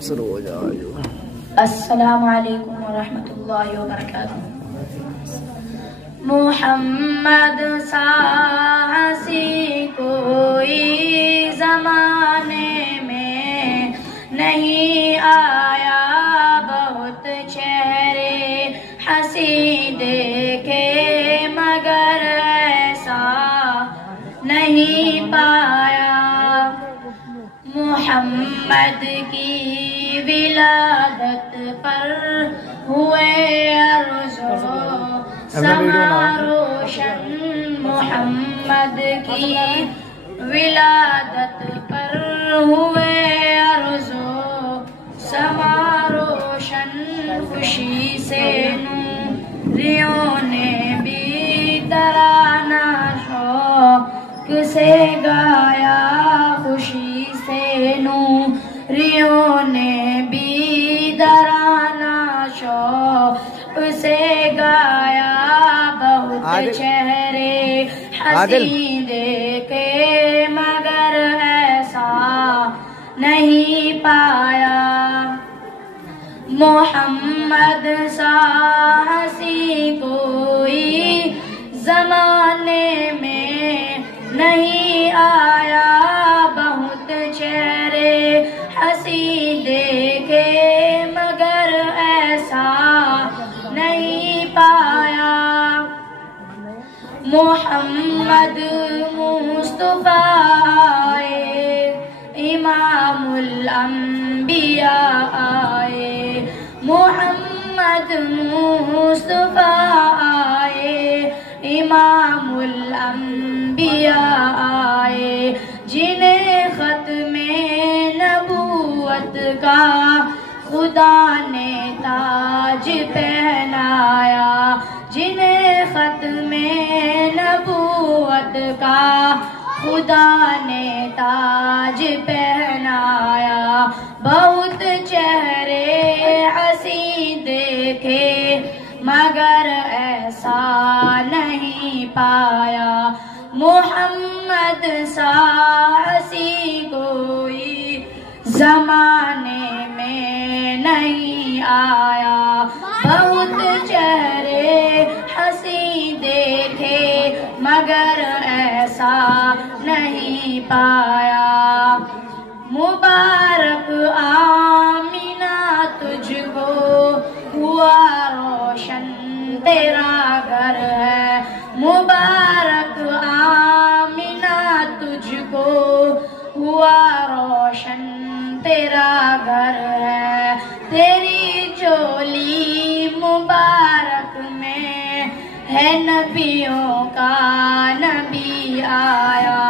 शुरू हो जाओ। अस्सलामु अलैकुम वरहमतुल्लाहि वबरकातुह। मोहम्मद सा हंसी कोई ज़माने में नहीं आया, बहुत चेहरे हंसी देखे मगर ऐसा नहीं पाया। मोहम्मद की विलादत पर हुए अर्ज़ो समा रोशन। मोहम्मद की विलादत पर हुए अर्ज़ो समा रोशन। खुशी से नूरियों ने भी तराना शौक से गाया। खुशी से नूरियों ने भी तराना शौक से गाया। बहुत चेहरे हंसी देखे मगर ऐसा नहीं पाया। मोहम्मद सा हंसी कोई ज़माने में नहीं आया, बहुत चेहरे हंसी देखे मगर ऐसा नहीं पाया। मोहम्मद मुस्तफा आए, इमामुल अंबिया आए। मोहम्मद मुस्तफा आए, इमामुल अंबिया आए। जिन्हें ख़त्मे नबूवत का खुदा ने ताज पहनाया। जिन्हें ख़त्मे नबूवत का खुदा ने ताज पहनाया। बहुत चेहरे हंसी देखे मगर ऐसा नहीं पाया। मोहम्मद सा हंसी कोई ज़माने में नहीं आया। बहुत चेहरे हंसी देखे मगर ऐसा नहीं पाया। मुबारक आमिना तुझको हुआ रोशन तेरा घर है। मुबारक आमिना तुझको हुआ रोशन तेरा घर है। तेरी चोली मुबारक में है नबियों का नबी आया।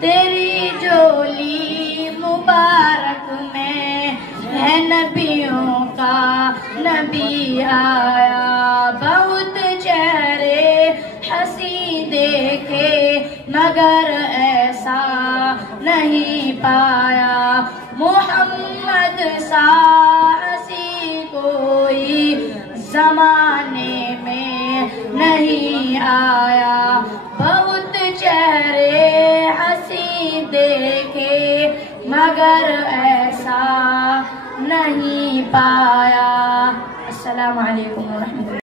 तेरी चोली मुबारक में है नबियों का नबी आया। बहुत चेहरे हंसी देखे मगर ऐसा नहीं पाया। मोहम्मद सा हंसी कोई ज़माने में नहीं आया। बहुत चेहरे हंसी देखे मगर ऐसा नहीं पाया। अस्सलामु अलैकुम।